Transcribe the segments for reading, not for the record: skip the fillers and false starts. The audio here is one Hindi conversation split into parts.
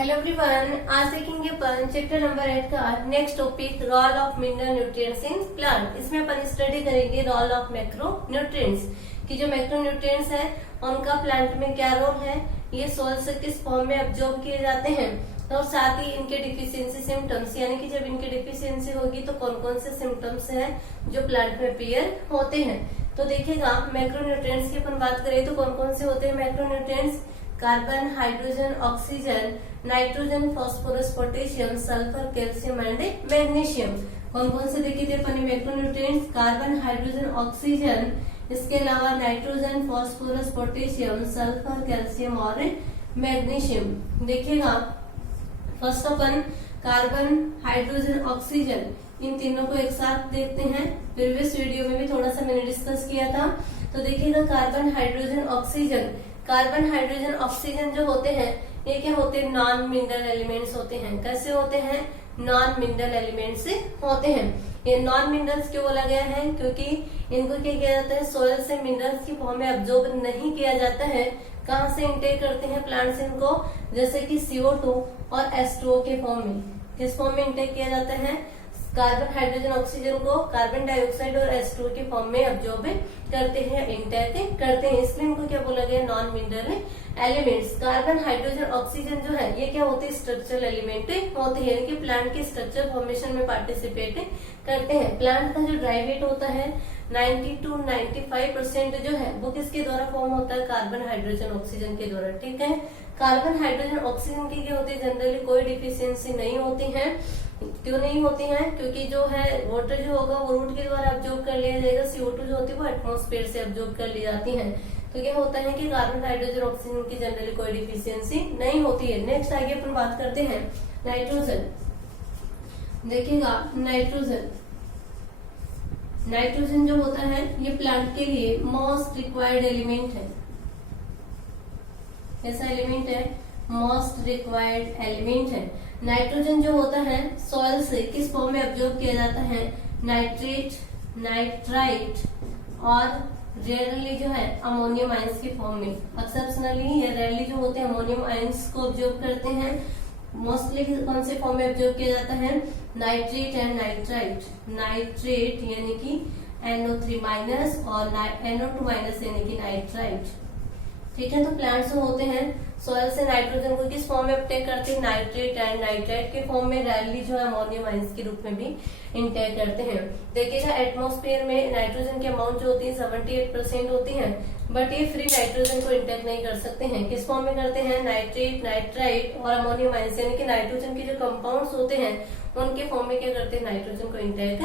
हेलो एवरीवन, आज देखेंगे अपन चैप्टर नंबर 8 का next topic role of mineral nutrients in plant. इसमें अपन स्टडी करेंगे रोल ऑफ मैक्रो न्यूट्रिएंट्स कि जो मैक्रो न्यूट्रिएंट्स है उनका प्लांट में क्या रोल है, ये सोल से किस फॉर्म में अब्जॉर्ब किए जाते हैं और साथ ही इनके डिफिशियंसी सिम्टम्स, यानी कि जब इनकी डिफिशियंसी होगी तो कौन कौन से सिम्टम्स हैं जो प्लांट में अपीयर होते हैं। तो देखिएगा मैक्रो न्यूट्रिएंट्स की अपन बात करें तो कौन कौन से होते हैं macro nutrients. Carbon, hydrogen, oxygen, nitrogen, phosphorus, potassium, sulphur, calcium and magnesium. कौन कौन से देखे थे अपने macro nutrients, carbon, hydrogen, oxygen, इसके अलावा nitrogen, phosphorus, potassium, sulphur, calcium और मैग्नीशियम। देखिएगा फर्स्ट अपन कार्बन, हाइड्रोजन, ऑक्सीजन, इन तीनों को एक साथ देखते हैं। प्रीवियस वीडियो में भी थोड़ा सा मैंने डिस्कस किया था। तो देखिएगा carbon, hydrogen, oxygen, carbon, hydrogen, oxygen जो होते हैं ये क्या होते हैं, नॉन मिनरल एलिमेंट्स होते हैं। कैसे होते हैं, नॉन मिनरल एलिमेंट्स से होते हैं। ये नॉन मिनरल्स क्यों बोला गया है, क्योंकि इनको क्या किया जाता है, सोयल से मिनरल्स की फॉर्म में अब्जॉर्ब नहीं किया जाता है। कहाँ से इंटेक करते हैं प्लांट्स इनको, जैसे कि CO2 और H2O के फॉर्म में। किस फॉर्म में इंटेक किया जाता है, कार्बन, हाइड्रोजन, ऑक्सीजन को कार्बन डाइऑक्साइड और H2O के फॉर्म में अब्जॉर्ब करते हैं, इंटेक करते हैं। इसलिए इनको क्या बोला गया, non mineral elements. Carbon, hydrogen, oxygen जो है ये क्या होते हैं, स्ट्रक्चरल एलिमेंट होते हैं, यानी कि प्लांट के स्ट्रक्चर फॉर्मेशन में पार्टिसिपेट करते हैं। प्लांट का जो ड्राई वेट होता है 90 to 95% जो है वो किसके द्वारा फॉर्म होता है, कार्बन, हाइड्रोजन, ऑक्सीजन के द्वारा। ठीक है, कार्बन, हाइड्रोजन, ऑक्सीजन की क्या होती है, जनरली कोई डिफिशियंसी नहीं होती है। क्यों नहीं होती है, क्योंकि जो है वाटर जो होगा वो रूट के द्वारा अब्जॉर्ब कर लिया जाएगा, CO2 जो होती है वो एटमॉस्फेयर से अब्जॉर्ब कर ली जाती है। तो क्या होता है कि कार्बन, हाइड्रोजन, ऑक्सीजन की जनरली कोई डिफिशियंसी नहीं होती है। नेक्स्ट आगे अपन बात करते हैं नाइट्रोजन। देखिएगा नाइट्रोजन, नाइट्रोजन जो होता है ये प्लांट के लिए मोस्ट रिक्वायर्ड एलिमेंट है। ऐसा एलिमेंट है, मोस्ट रिक्वायर्ड एलिमेंट है। नाइट्रोजन जो होता है सॉइल से किस फॉर्म में अब्जॉर्ब किया जाता है, नाइट्रेट, नाइट्राइट और रेयरली जो है अमोनियम आयंस के फॉर्म में। एक्सेप्शनली या रेयरली जो होते हैं अमोनियम आयंस को अब्जॉर्ब करते हैं। मोस्टली कौन से फॉर्म में अब्जॉर्ब किया जाता है, नाइट्रेट एंड नाइट्राइट। नाइट्रेट यानी कि NO3- और NO2- यानी कि नाइट्राइट। ठीक है, तो प्लांट्स जो होते हैं सॉइल से नाइट्रोजन को किस फॉर्म में अपटेक करते हैं, नाइट्रेट एंड नाइट्राइट के फॉर्म में, रैरली जो है अमोनियम आयंस के रूप में भी इंटेक करते हैं। देखिएगा एटमॉस्फेयर में नाइट्रोजन की अमाउंट जो होती है 78% होती है, बट ये फ्री नाइट्रोजन को इंटेक नहीं कर सकते हैं। किस फॉर्म में करते हैं, नाइट्रेट, नाइट्राइट और अमोनियम आयंस, यानी कि नाइट्रोजन के जो कंपाउंड्स होते हैं उनके फॉर्म में क्या करते हैं, नाइट्रोजन को इंटेक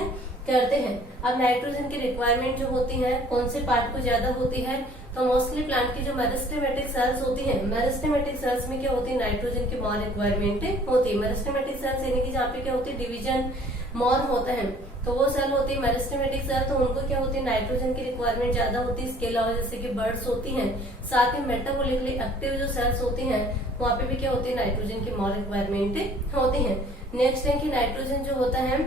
करते हैं। अब नाइट्रोजन की रिक्वायरमेंट जो होती है कौन से पार्ट को ज्यादा होती है, तो मोस्टली प्लांट की जो मेरिस्टेमेटिक सेल्स होती है, मेरिस्टेमेटिक सेल्स में क्या होती है, नाइट्रोजन की मोर रिक्वायरमेंट होती है। मेरिस्टेमेटिक सेल्स यानी कि जहाँ पे क्या होती है, डिवीजन मोर होता है, तो वो सेल होती है मेरिस्टेमेटिक सेल। तो उनको क्या होती है, नाइट्रोजन की रिक्वायरमेंट ज्यादा होती है। इसके अलावा जैसे कि बर्ड्स होती हैं, साथ ही मेटाबॉलिकली एक्टिव जो सेल्स होती हैं वहाँ पे भी क्या होती है, नाइट्रोजन की मोर रिक्वायरमेंट होती है। नेक्स्ट है कि नाइट्रोजन जो होता है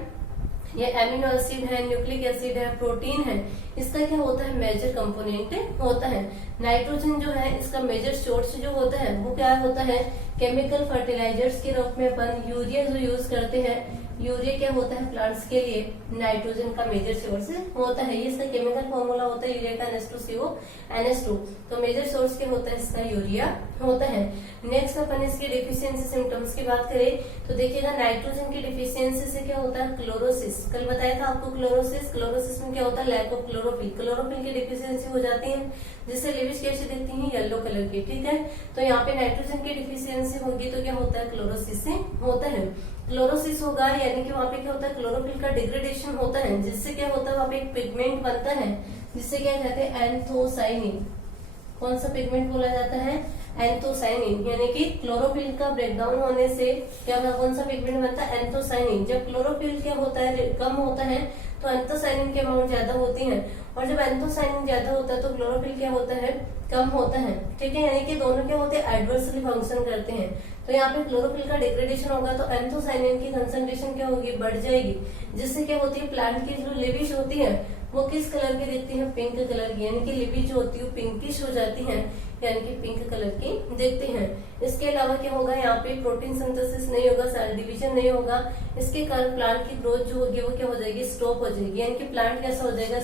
ये एमिनो एसिड है, न्यूक्लिक एसिड है, प्रोटीन है, इसका क्या होता है, मेजर कंपोनेंट होता है। नाइट्रोजन जो है इसका मेजर सोर्स जो होता है वो क्या होता है, केमिकल फर्टिलाइजर्स के रूप में अपन यूरिया जो यूज करते हैं, यूरिया क्या होता है प्लांट्स के लिए नाइट्रोजन का मेजर सोर्स होता है। ये इसका केमिकल फॉर्मूला होता है यूरिया का NH2CO NH2। तो मेजर सोर्स क्या होता है, इसका यूरिया होता है। नेक्स्ट अपन इसकी डिफिशियंसी सिम्टम्स की बात करें तो देखिएगा नाइट्रोजन की डिफिशियंसी से क्या होता है, क्लोरोसिस। कल बताया था आपको क्लोरोसिस। क्लोरोसिस में क्या होता है, लैक ऑफ क्लोरोफिल। क्लोरोफिल की डिफिशियंसी हो जाती है जिससे लिविश कैसे दिखती है, येलो कलर की। ठीक है, तो यहाँ पे नाइट्रोजन की डिफिशियंसी होगी तो क्या होता है, क्लोरोसिस से होता है। क्लोरोसिस होगा यानी कि वहाँ पे क्या होता है, क्लोरोफिल का डिग्रेडेशन होता है, जिससे क्या होता है, वहाँ पे एक पिगमेंट बनता है जिससे क्या कहते हैं, एंथोसाइनिन। कौन सा पिगमेंट बोला जाता है, एंथोसाइनिन। यानी कि क्लोरोफिल का ब्रेकडाउन होने से क्या कौन सा पिगमेंट बनता है, एंथोसाइनिन। जब क्लोरोफिल क्या होता है, कम होता है तो एंथोसाइनिन की अमाउंट ज्यादा होती है, और जब एंथोसाइनिन ज्यादा होता है तो क्लोरोफिल क्या होता है, कम होता है। ठीक है, यानी कि दोनों क्या होते हैं, एडवर्सली फंक्शन करते हैं। तो यहाँ पे क्लोरोफिल का डिग्रेडेशन होगा तो एंथोसाइनिन की कंसंट्रेशन क्या होगी, बढ़ जाएगी, जिससे क्या होती है, प्लांट की जो लिविश होती है वो किस कलर की दिखती है, पिंक कलर की, यानी कि लिपिड जो होती है पिंकिश हो जाती है, यानी कि पिंक कलर की दिखती हैं। इसके अलावा क्या होगा, यहाँ पे प्रोटीन सिंथेसिस नहीं होगा, सेल डिवीजन नहीं होगा, इसके कारण प्लांट की ग्रोथ जो होगी वो क्या हो जाएगी, स्टॉप हो जाएगी, यानी कि प्लांट कैसा हो जाएगा,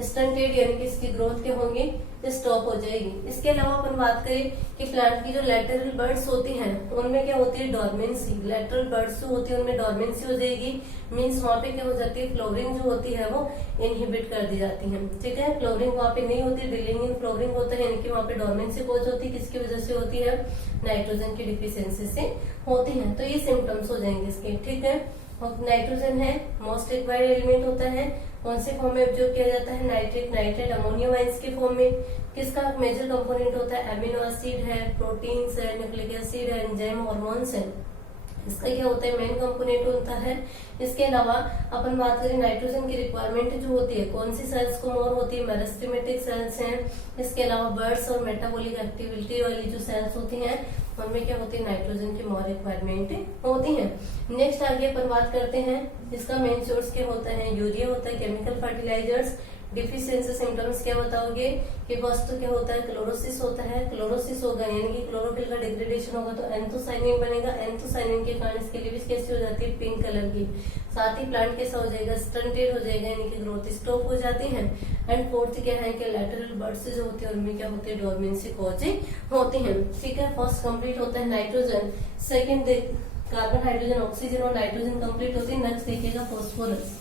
स्टंटेड यानी कि इसकी ग्रोथ क्या होगी, स्टॉप हो जाएगी। इसके अलावा अपन बात करें कि प्लांट की जो लेटरल बर्ड्स होती हैं उनमें क्या होती है, डोरमेंसी। लेटरल बर्ड्स जो होती है उनमें डोरमेंसी हो जाएगी, मीन्स वहां पे क्या हो जाती है, फ्लोरिंग जो होती है वो इनहिबिट कर दी जाती है। ठीक है, फ्लोरिंग वहां पे नहीं होती, डिलेइंग इन फ्लोरिंग होता है, यानी कि वहां पे डोरमेंसी कॉज होती है, किसकी वजह से होती है, नाइट्रोजन की डिफिशियंसी से होती है। तो ये सिम्टम्स हो जाएंगे इसके। ठीक है, नाइट्रोजन है मोस्ट रिक्वायर्ड एलिमेंट होता है, कौन से फॉर्म में ऑब्जर्व किया जाता है, नाइट्रेट, नाइट्रेट, अमोनियम आइंस के फॉर्म में। किसका मेजर कंपोनेंट होता है, एमिनो एसिड है, प्रोटीन्स है, न्यूक्लिक एसिड है, एंजाइम, हार्मोन्स है, इसका क्या होता है, मेन कंपोनेंट होता है। इसके अलावा अपन बात करें नाइट्रोजन की रिक्वायरमेंट जो होती है, कौन सी सेल्स को मोर होती है, मेरिस्टेमेटिक सेल्स हैं। इसके अलावा बर्ड्स और मेटाबॉलिक एक्टिविटी वाली जो सेल्स होती हैं उनमें क्या होती है, नाइट्रोजन की मोर रिक्वायरमेंट होती है। नेक्स्ट आगे अपन बात करते हैं, इसका मेन सोर्स क्या होता है, यूरिया होता है, केमिकल फर्टिलाइजर्स। डिफिशियंसी सिम्टम्स क्या बताओगे कि फर्स्ट क्या होता है, क्लोरोसिस होता है, क्लोरोसिस होगा यानी कि क्लोरोफिल का डिग्रेडेशन होगा तो एंथोसाइनिन बनेगा, एंथोसाइनिन के कारण इसकी लिपिड कैसी हो जाती है, पिंक कलर की। साथ ही प्लांट कैसा हो जाएगा, स्टंटेड हो जाएगा, यानी कि ग्रोथ स्टॉप हो जाती है। एंड फोर्थ क्या है कि लेटरल बर्ड्स जो होती है उनमें क्या होती है, डोरमेंसी कॉज होती है। ठीक है, फर्स्ट कंप्लीट होता है nitrogen, second carbon, hydrogen, oxygen और नाइट्रोजन कंप्लीट होती है। नेक्स्ट देखिएगा फॉस्फोरस।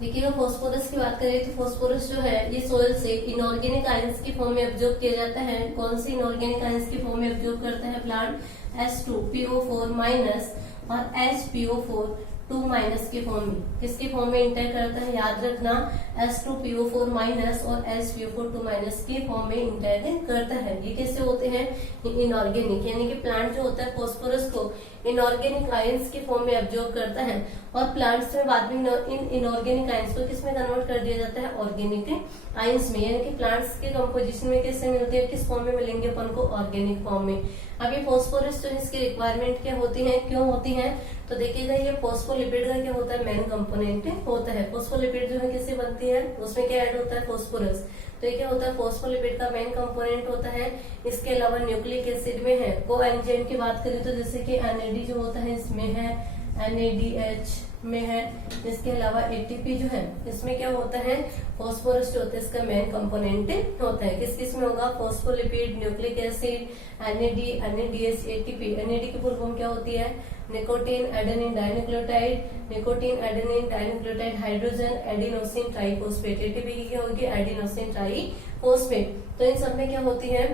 देखिएगा फॉस्फोरस की बात करें तो फॉस्फोरस जो है ये सोइल से इनऑर्गेनिक आयंस की फॉर्म में ऑब्जर्व किया जाता है। कौन सी इनऑर्गेनिक आयंस की फॉर्म में ऑब्जर्व करता है प्लांट, H2PO4 माइनस और HPO4 2 माइनस के फॉर्म में। किसके फॉर्म में इंटर करता है, याद रखना, H2PO4 माइनस और HPO4 2 माइनस के फॉर्म में इंटर करता है। ये कैसे होते हैं, इनऑर्गेनिक, यानी कि प्लांट जो होता है फॉस्फोरस को इनऑर्गेनिक आयंस के फॉर्म में ऑब्जर्व करता है और प्लांट्स में बाद में इन इनऑर्गेनिक आयंस को किसमें कन्वर्ट कर दिया जाता है, ऑर्गेनिक आयंस में। यानी कि प्लांट्स के कंपोजिशन में कैसे मिलते हैं, किस फॉर्म में मिलेंगे अपन को, ऑर्गेनिक फॉर्म में। अभी फॉस्फोरस जो इसकी रिक्वायरमेंट क्या होती है, क्यों होती है, तो देखिएगा ये फॉस्फोलिपिड का क्या होता है, मेन कंपोनेंट होता है। फॉस्फोलिपिड जो है किससे बनती है, उसमें क्या ऐड होता है, फॉस्फोरस। तो ये क्या होता है, फॉस्फोलिपिड का मेन कंपोनेंट होता है। इसके अलावा न्यूक्लिक एसिड में है, को एंजाइम की बात करें तो जैसे कि NAD जो होता है इसमें है, NADH में है। इसके अलावा ATP जो है इसमें क्या होता है, फॉस्फोरस जो होता है इसका मेन कंपोनेंट होता है। किस किस में होगा, phospholipid, nucleic acid, NAD, NADH, ATP। NAD की फुल फॉर्म क्या होती है, nicotine adenine dinucleotide, nicotine adenine dinucleotide hydrogen adenosine triphosphate. ATP की क्या होगी, एडिनोसिन ट्राइफॉस्फेट। तो इन सब में क्या होती है,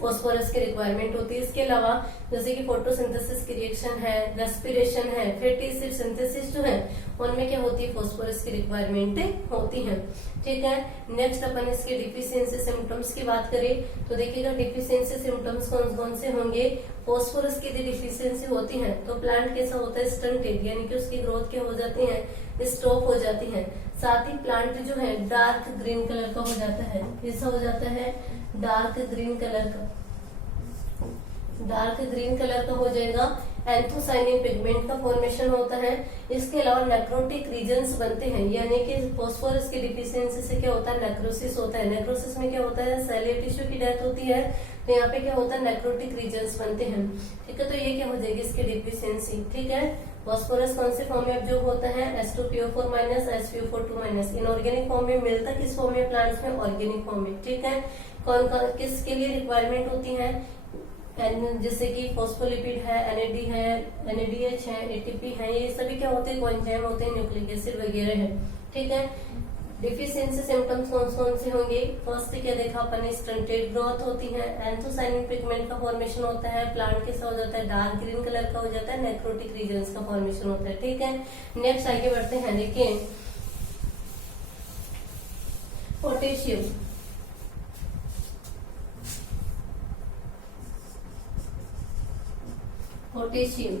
फॉस्फोरस की रिक्वायरमेंट होती है। इसके अलावा जैसे कि फोटोसिंथेसिस की रिएक्शन है, रेस्पिरेशन है, फैटी एसिड सिंथेसिस जो है उनमें क्या होती है, फॉस्फोरस की रिक्वायरमेंट होती है। ठीक है, नेक्स्ट अपन इसके डिफिशियंसी सिम्टम्स की बात करें तो देखिएगा डिफिशियंसी सिम्टम्स कौन कौन से होंगे। फॉस्फोरस की यदि डिफिशियंसी होती है तो प्लांट कैसा होता है, स्टंटेड, यानी कि उसकी ग्रोथ क्या हो जाती है, स्टॉप हो जाती है। साथ ही प्लांट जो है डार्क ग्रीन कलर का हो जाता है, कैसा हो जाता है, डार्क ग्रीन कलर का, डार्क ग्रीन कलर का हो जाएगा। एंथोसाइनिन पिगमेंट का फॉर्मेशन होता है। इसके अलावा नेक्रोटिक रीजन्स बनते हैं, यानी कि फास्फोरस की डिफिशियंसी से क्या होता है, नेक्रोसिस होता है। नेक्रोसिस में क्या होता है, सेलुलर टिश्यू की डेथ होती है, तो यहाँ पे क्या होता है, नेक्रोटिक रीजन्स बनते हैं। ठीक है, तो ये क्या हो जाएगी इसकी डिफिशियंसी। ठीक है, फास्फोरस कौन से फॉर्म में ऑब्जर्व होता है, H2PO4 minus, HPO4 2 minus. Inorganic form में मिलता किस फॉर्म में, प्लांट्स में, ऑर्गेनिक फॉर्म में। ठीक है, कौन कौन किसके लिए रिक्वायरमेंट होती है, जैसे कि फॉस्फोलिपिड है, NAD है, NADH है, ATP है, ये सभी क्या होते हैं, कोएंजाइम होते हैं, न्यूक्लिक एसिड वगैरह है। ठीक है, डिफिशियंसी सिम्टम्स कौन कौन से होंगे, फर्स्ट क्या देखा अपन, स्टंटेड ग्रोथ होती है, एंथोसाइनिन पिगमेंट का फॉर्मेशन होता है, प्लांट कैसा हो जाता है, डार्क ग्रीन कलर का हो जाता है, नेक्रोटिक रीजन्स का फॉर्मेशन होता है। ठीक है, नेक्स्ट आगे बढ़ते हैं, देखिए पोटेशियम। पोटेशियम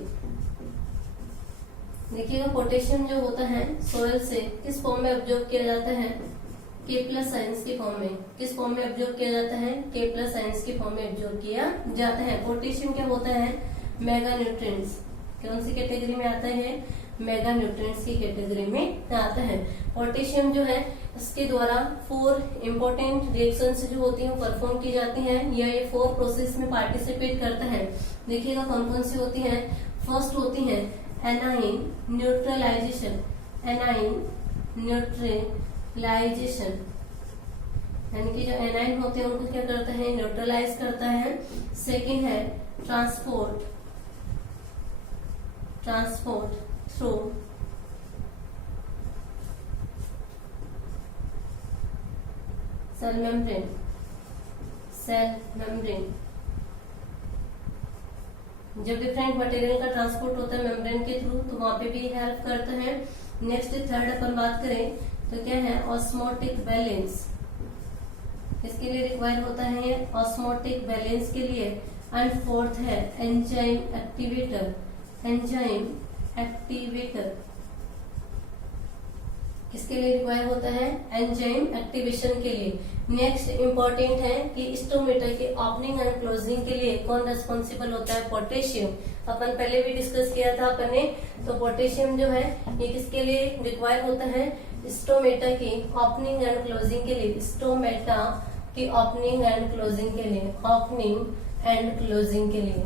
देखिएगा, पोटेशियम जो होता है सोयल से किस फॉर्म में ऑब्जर्व किया जाता है, के प्लस साइंस के फॉर्म में, किस फॉर्म में एब्जॉर्ब किया जाता है, के प्लस साइंस के फॉर्म में एब्जॉर्ब किया जाता है। पोटेशियम क्या होता है, मेगा न्यूट्रिएंट्स, कौन सी कैटेगरी में आता है, मेगा न्यूट्रिएंट्स की कैटेगरी में आता है। पोटेशियम जो है इसके द्वारा 4 इंपॉर्टेंट रिएक्शंस जो होती हैं परफॉर्म की जाती हैं, या ये 4 प्रोसेस में पार्टिसिपेट करता है। देखिएगा कौन कौन सी होती हैं। फर्स्ट होती है एनाइन न्यूट्रलाइजेशन, एनाइन न्यूट्रलाइजेशन, यानी कि जो एनाइन होते हैं उनको क्या करता है, न्यूट्रलाइज करता है। सेकेंड है ट्रांसपोर्ट थ्रू सेल मेम्ब्रेन, जब डिफरेंट मटेरियल का ट्रांसपोर्ट होता है मेम्ब्रेन के थ्रू तो वहां पे भी हेल्प करता है। नेक्स्ट थर्ड अपन बात करें तो क्या है, ऑस्मोटिक बैलेंस, इसके लिए रिक्वायर होता है ऑस्मोटिक बैलेंस के लिए। एंड फोर्थ है एंजाइम एक्टिवेटर, किसके लिए रिक्वायर होता है, एंजाइम एक्टिवेशन के लिए। नेक्स्ट इंपॉर्टेंट है कि स्टोमेटा के ओपनिंग एंड क्लोजिंग के लिए कौन रेस्पॉन्सिबल होता है, पोटेशियम। अपन पहले भी डिस्कस किया था अपन ने, तो पोटेशियम जो है ये किसके लिए रिक्वायर होता है, स्टोमेटा की ओपनिंग एंड क्लोजिंग के लिए, स्टोमेटा की ओपनिंग एंड क्लोजिंग के लिए,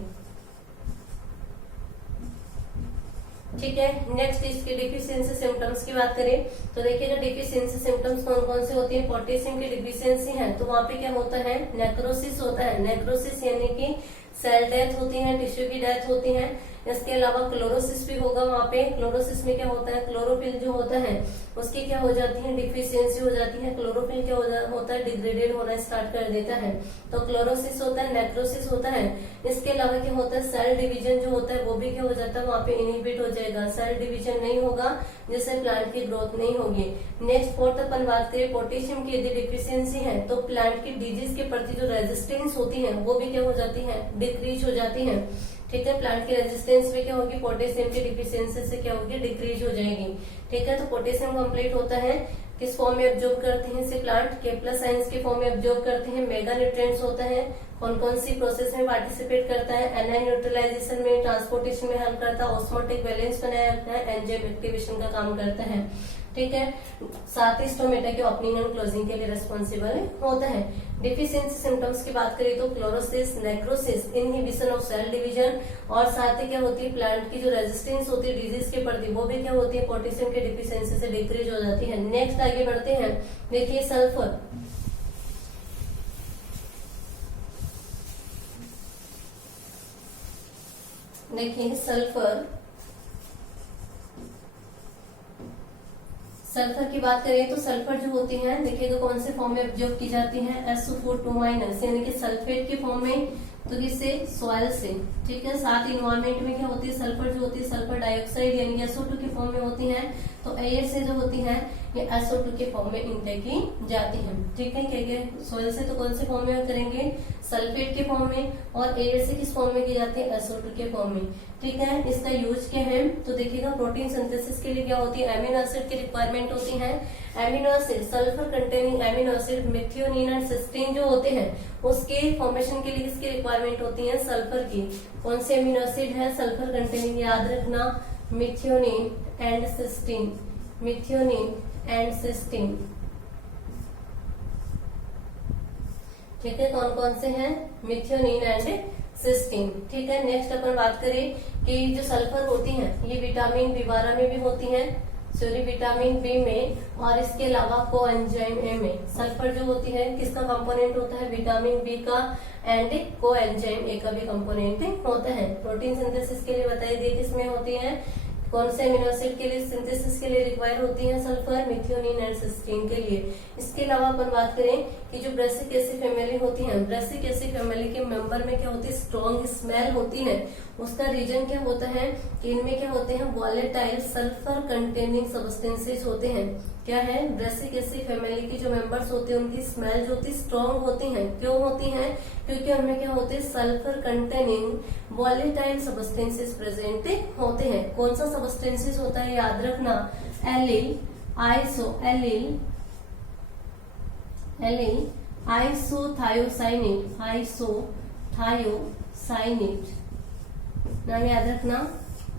ठीक है। नेक्स्ट इसके डिफिशियंसी सिम्टम्स की बात करें तो देखिएगा डिफिशियंसी सिम्टम्स कौन कौन से होती है। पोटेशियम की डिफिशियंसी है तो वहां पे क्या होता है, नेक्रोसिस होता है, नेक्रोसिस यानी कि सेल डेथ होती है, टिश्यू की डेथ होती है। इसके अलावा क्लोरोसिस भी होगा वहां पे। क्लोरोसिस में क्या होता है, क्लोरोफिल जो होता है उसकी क्या हो जाती है, डिफिशियंसी हो जाती है। क्लोरोफिल क्या होता है, डिग्रेडेड होना स्टार्ट कर देता है, तो क्लोरोसिस होता है, नेक्रोसिस होता है। इसके अलावा क्या होता है, सेल डिवीजन जो होता है वो भी क्या हो जाता है, वहां पे इनहिबिट हो जाएगा, सेल डिवीजन नहीं होगा जिससे प्लांट की ग्रोथ नहीं होगी। नेक्स्ट फोर्थ अपन बात करें, पोटेशियम की यदि डिफिशियंसी है तो प्लांट की डिजीज के प्रति जो रेजिस्टेंस होती है वो भी क्या हो जाती है, डिक्रीज हो जाती है, ठीक है। प्लांट की रेजिस्टेंस भी क्या होगी, पोटेशियम की डिफिशियंसी से क्या होगी, डिक्रीज हो जाएगी, ठीक है। तो पोटेशियम कंप्लीट होता है किस फॉर्म में एब्जॉर्ब करते हैं इसे प्लांट, के प्लस साइंस के फॉर्म में एब्जॉर्ब करते हैं। मेगा न्यूट्रिएंट्स होता है, कौन कौन सी प्रोसेस में पार्टिसिपेट करता है, एनाइन न्यूट्रलाइजेशन में, ट्रांसपोर्टेशन में हेल्प करता है, ऑस्मोटिक बैलेंस बनाया रखता है, एंजाइम एक्टिवेशन का काम करता है, ठीक है। साथ ही स्टोमेटा के ओपनिंग एंड क्लोजिंग के लिए रेस्पॉन्सिबल होता है। डिफिशियंसी सिम्टम्स की बात करें तो chlorosis, necrosis, inhibition of cell division, और साथ ही क्या होती है, प्लांट की जो रेजिस्टेंस होती है डिजीज के प्रति वो भी क्या होती है, पोटेशियम के डिफिशियंसी से डिक्रीज हो जाती है। नेक्स्ट आगे बढ़ते हैं, देखिए सल्फर, देखिए सल्फर की बात करें तो सल्फर जो होती है देखिएगा कौन से फॉर्म में एब्जॉर्ब की जाती है, SO4 यानी कि सल्फेट के फॉर्म में, तो किससे, सॉइल से, ठीक है। साथ इन्वायरमेंट में क्या होती है, सल्फर जो होती है सल्फर डाइऑक्साइड यानी कि SO2 के फॉर्म में होती है, तो एयर से जो होती है ये SO2 के फॉर्म में इनटेक की जाती है, ठीक है। क्या सॉइल से तो कौन से फॉर्म में करेंगे, सल्फेट के फॉर्म में, और एयर से किस फॉर्म में की जाती है, SO2 के फॉर्म में, ठीक है। इसका यूज क्या है तो देखिएगा प्रोटीन सिंथेसिस के लिए क्या होती है, एमिनो एसिड की रिक्वायरमेंट होती है। Amino acid, sulphur containing amino acid, methionine and cysteine जो होते हैं उसके फॉर्मेशन के लिए किसकी रिक्वायरमेंट होती है, सल्फर की। कौन से एमिनो एसिड है सल्फर कंटेनिंग, याद रखना, methionine and cysteine, methionine and cysteine, ठीक है। कौन कौन से हैं, मेथियोनिन एंड सिस्टीन, ठीक है। नेक्स्ट अपन बात करें कि जो सल्फर होती है ये विटामिन बी12 में भी होती है, सॉरी विटामिन बी में, और इसके अलावा कोएंजाइम ए में। सल्फर जो होती है किसका कंपोनेंट होता है, विटामिन बी का, एंड कोएंजाइम ए का भी कंपोनेंट होता है। प्रोटीन सिंथेसिस के लिए बताइए किसमें होती है, कौन से एमिनो एसिड के लिए सिंथेसिस के लिए रिक्वायर होती है सल्फर, मेथियोनिन एंड सिस्टीन के लिए। इसके अलावा अपन बात करें कि जो ब्रेसिक एसिड फैमिली होती है, ब्रेसिक एसिड फैमिली के मेंबर में क्या होती है, स्ट्रॉन्ग स्मेल होती है। उसका रीजन क्या होता है कि इनमें क्या होते हैं, वॉलेटाइल सल्फर कंटेनिंग सब्सटेंसेस होते हैं। क्या है, ब्रेसिक एसिड फैमिली की जो मेंबर्स होते हैं उनकी स्मेल जो होती है स्ट्रॉन्ग होती है। क्यों होती है, क्योंकि उनमें क्या होते हैं, sulphur containing volatile substances present होते हैं। कौन सा सब्सटेंसेस होता है, याद रखना, allyl, iso allyl, Li isothiocyanate, isothiocyanate नाम याद रखना।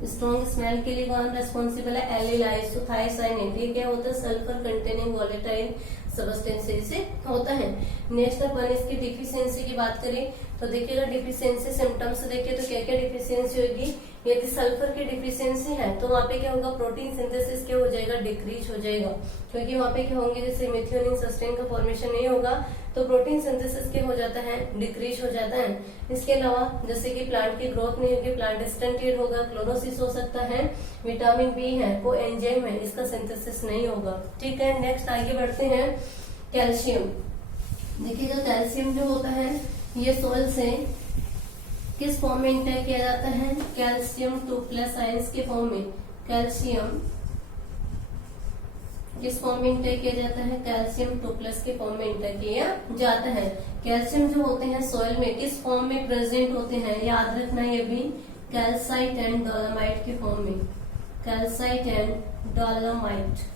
स्ट्रॉन्ग स्मेल के लिए कौन रेस्पॉन्सिबल है? Allyl isothiocyanate. ये क्या होता है? सल्फर कंटेनिंग वॉलेटाइल सब्सटेंसेस से होता है। नेक्स्ट अपन इसकी डिफिशियंसी की बात करें तो देखिएगा डिफिशियंसी सिम्टम्स देखिए तो क्या क्या डिफिशियंसी होगी। यदि सल्फर की डिफिशियंसी है तो वहाँ पे क्या होगा? प्रोटीन सिंथेसिस क्या हो जाएगा? डिक्रीज हो जाएगा, क्योंकि वहाँ पे क्या होंगे? जैसे मेथियोनिन सस्टेन का फॉर्मेशन नहीं होगा तो प्रोटीन सिंथेसिस क्या हो जाता है? डिक्रीज हो जाता है। इसके अलावा जैसे कि प्लांट की ग्रोथ नहीं होगी, प्लांट स्टंटेड होगा, क्लोरोसिस हो सकता है, विटामिन बी है, को एंजाइम है, इसका सिंथेसिस नहीं होगा। ठीक है, नेक्स्ट आगे बढ़ते हैं। कैल्शियम देखिएगा, कैल्शियम जो होता है ये सोल से किस फॉर्म में इंटेक किया जाता है? कैल्शियम 2+ आयंस के फॉर्म में। कैल्शियम किस फॉर्म में इंटेक किया जाता है? कैल्शियम 2+ के फॉर्म में इंटेक किया जाता है। कैल्शियम जो होते हैं सॉइल में किस फॉर्म में प्रेजेंट होते हैं? याद रखना ये भी, कैल्साइट एंड डोलोमाइट के फॉर्म में। कैल्साइट एंड डोलोमाइट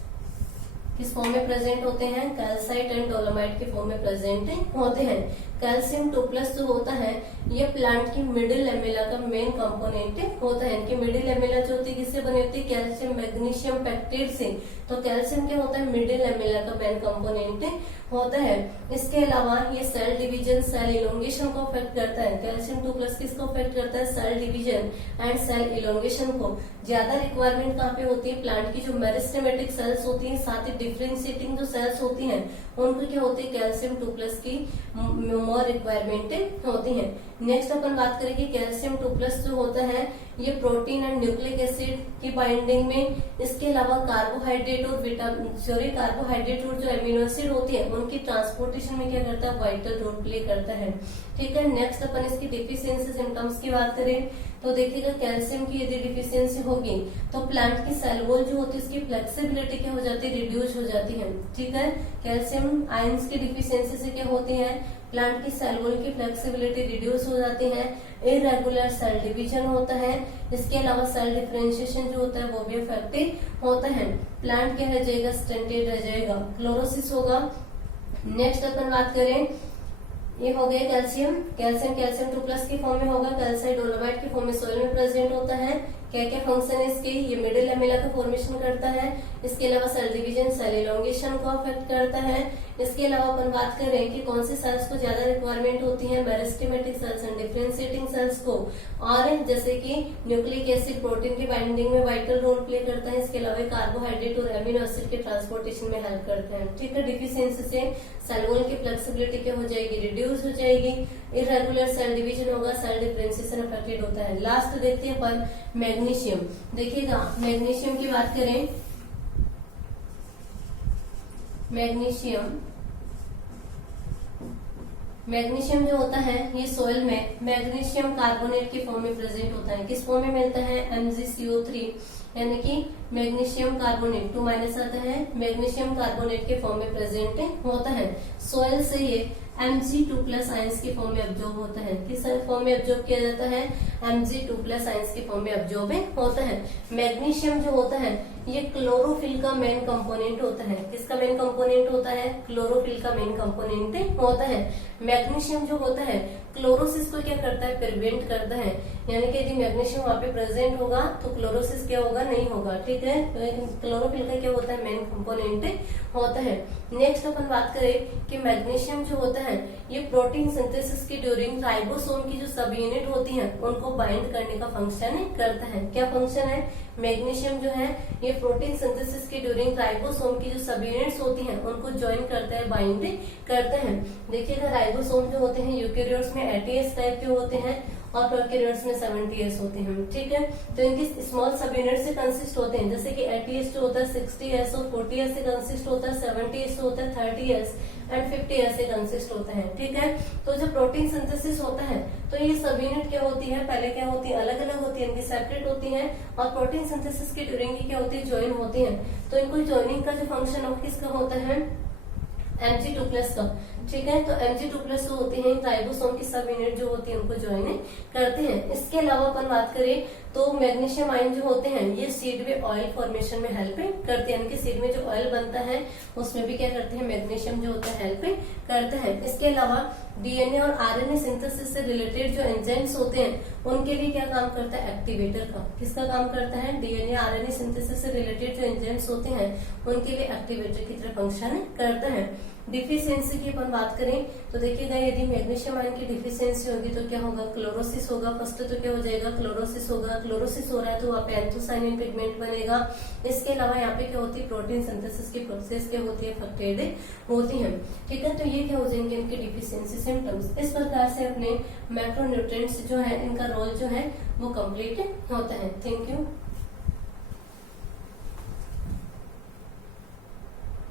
किस फॉर्म में प्रेजेंट होते हैं? कैल्साइट एंड डोलोमाइट के फॉर्म में प्रेजेंट होते हैं। कैल्शियम 2+ जो होता है ये प्लांट की मिडिल लेमेला का मेन कंपोनेंट होता है। इनकी मिडिल लेमेला जो होती है किससे बनी होती है? कैल्शियम मैग्नीशियम पेक्टाइड से। तो कैल्शियम क्या होता है? मिडिल लेमेला का मेन कंपोनेंट होता है। इसके अलावा ये सेल डिवीजन, सेल इलोंगेशन को अफेक्ट करता है। कैल्शियम 2+ किसको अफेक्ट करता है? Cell division and cell elongation को। ज्यादा रिक्वायरमेंट कहाँ पे होती है? प्लांट की जो मेरिस्टेमेटिक सेल्स होती है, साथ ही डिफरेंशिएटिंग जो सेल्स होती हैं उनको क्या होती है? कैल्शियम 2+ की मोर रिक्वायरमेंट होती है। नेक्स्ट अपन बात करेंगे कैल्शियम 2+ जो होता है ये प्रोटीन एंड न्यूक्लिक एसिड की बाइंडिंग में, इसके अलावा कार्बोहाइड्रेट और कार्बोहाइड्रेट और जो एमिनो एसिड होती है उनकी ट्रांसपोर्टेशन में क्या करता है? वाइटल रोल प्ले करता है। ठीक है, नेक्स्ट अपन इसकी डिफिशियंसी सिम्टम्स की बात करें तो देखिएगा कैल्शियम की यदि डिफिशियंसी होगी तो प्लांट की सेल वॉल जो होती है उसकी फ्लेक्सिबिलिटी क्या हो जाती है? रिड्यूस हो जाती है। ठीक है, कैल्शियम आयंस की डिफिशियंसी से क्या होती है? प्लांट की सेल वॉल की फ्लेक्सिबिलिटी रिड्यूस हो जाती है, इरेगुलर सेल डिवीजन होता है, इसके अलावा सेल डिफरेंशिएशन जो होता है वो भी अफेक्टेड होता है। प्लांट क्या रह जाएगा? स्टंटेड रह जाएगा, क्लोरोसिस होगा। नेक्स्ट अपन बात करें, ये हो गया कैल्शियम। कैल्शियम 2+ के फॉर्म में होगा, कैल्साइट डोलोमाइट के फॉर्म में सोइल में प्रेजेंट होता है। क्या क्या फंक्शन है इसके? ये मिडिल लेमेला का फॉर्मेशन करता है, इसके अलावा सेल डिवीजन, सेल इलोंगेशन को अफेक्ट करता है। इसके अलावा अपन बात करें कि कौन से सेल्स को ज्यादा रिक्वायरमेंट होती है? Meristematic cells and differentiating cells को। और जैसे कि न्यूक्लिक एसिड प्रोटीन की बाइंडिंग में वाइटल रोल प्ले करता है, इसके अलावा कार्बोहाइड्रेट और एमिनो एसिड के ट्रांसपोर्टेशन में हेल्प करते हैं। ठीक है, डिफिशियंसी से सेल वॉल की फ्लेक्सिबिलिटी क्या हो जाएगी? रिड्यूस हो जाएगी, इरेगुलर सेल डिवीजन होगा, सेल डिफरेंशिएशन अफेक्टेड होता है। लास्ट देखते हैं अपन मैग्नीशियम। देखिएगा मैग्नीशियम की बात करें, मैग्नीशियम जो होता है ये सोइल में मैग्नीशियम कार्बोनेट के फॉर्म में प्रेजेंट होता है। किस फॉर्म में मिलता है? MgCO3 यानी कि मैग्नीशियम कार्बोनेट 2- आता है, मैग्नीशियम कार्बोनेट के फॉर्म में प्रेजेंट होता है। सोइल से ये Mg2+ आयंस के फॉर्म में अब्जॉर्ब होता है। किस फॉर्म में अब्जॉर्ब किया जाता है? Mg2+ आयंस के फॉर्म में अब्जॉर्ब होता है। मैग्नीशियम जो होता है ये क्लोरोफिल का मेन कंपोनेंट होता है। किसका मेन कंपोनेंट होता है? क्लोरोफिल का मेन कंपोनेंट होता है। मैग्नीशियम जो होता है क्लोरोसिस को क्या करता है? प्रिवेंट करता है, यानी कि यदि मैग्नीशियम वहां पे प्रेजेंट होगा तो क्लोरोसिस क्या होगा? नहीं होगा। ठीक है, तो क्लोरोफिल का क्या होता है? मेन कंपोनेंट होता है। नेक्स्ट अपन बात करें कि मैग्नीशियम जो होता है ये प्रोटीन सिंथेसिस की ड्यूरिंग राइबोसोम की जो सब यूनिट होती है उनको बाइंड करने का फंक्शन करता है। क्या फंक्शन है? मैग्नीशियम जो है ये प्रोटीन सिंथेसिस की ड्यूरिंग राइबोसोम की जो सब यूनिट्स होती हैं उनको ज्वाइन करता है, बाइंड करते हैं। देखिएगा राइबोसोम जो होते हैं यूकेरियोट्स में 80S टाइप के होते हैं और प्रोकैरियोट्स में 70S होते हैं। ठीक है, तो इनकी स्मॉल सब यूनिट से कंसिस्ट होते हैं, जैसे कि 80S जो होता है 60S और 40S से कंसिस्ट होता है, 70S जो होता है 30S एंड 50S से कंसिस्ट होता है। ठीक है, तो जब प्रोटीन सिंथेसिस होता है तो ये सब यूनिट क्या होती है? पहले क्या होती है? अलग अलग होती है, इनकी सेपरेट होती है, और प्रोटीन सिंथेसिस की ड्यूरिंग क्या होती है? ज्वाइन होती है। तो इनको ज्वाइनिंग का जो फंक्शन किसका होता है? Mg2+ का। ठीक है। तो Mg2+ होते हैं राइबोसोम की सब यूनिट जो होती है उनको ज्वाइन करते हैं। इसके अलावा अपन बात करें तो मैग्नीशियम आयन जो होते हैं ये सीड में ऑयल फॉर्मेशन में हेल्प करते हैं, यानी सीड में जो ऑयल बनता है उसमें भी क्या करते हैं, मैग्नीशियम जो होता है हेल्प करते हैं। इसके अलावा डीएनए और आरएनए सिंथेसिस से रिलेटेड जो एंजाइम्स होते हैं उनके लिए क्या काम करता है, एक्टिवेटर का। किसका काम करता है, डीएनए आरएनए सिंथेसिस से रिलेटेड जो एंजाइम्स होते हैं उनके लिए एक्टिवेटर की तरह फंक्शन करता है। डिफिशियंसी की अपन बात करें तो देखिएगा यदि मैग्नीशियम आयन की डिफिशियंसी होगी तो क्या होगा, क्लोरोसिस होगा। फर्स्ट तो क्या हो जाएगा, क्लोरोसिस होगा। क्लोरोसिस हो रहा है तो वहाँ पे एंथोसायनिन पिगमेंट बनेगा। इसके अलावा यहाँ पे क्या होती है, प्रोटीन सिंथेसिस की प्रोसेस क्या होती है, अफेक्टेड होती है। ठीक है, तो ये क्या हो जाएंगे इनके डिफिशियंसी सिम्टम्स। इस प्रकार से अपने मैक्रोन्यूट्रिएंट्स जो है इनका रोल जो है वो कंप्लीट होता है। Thank you.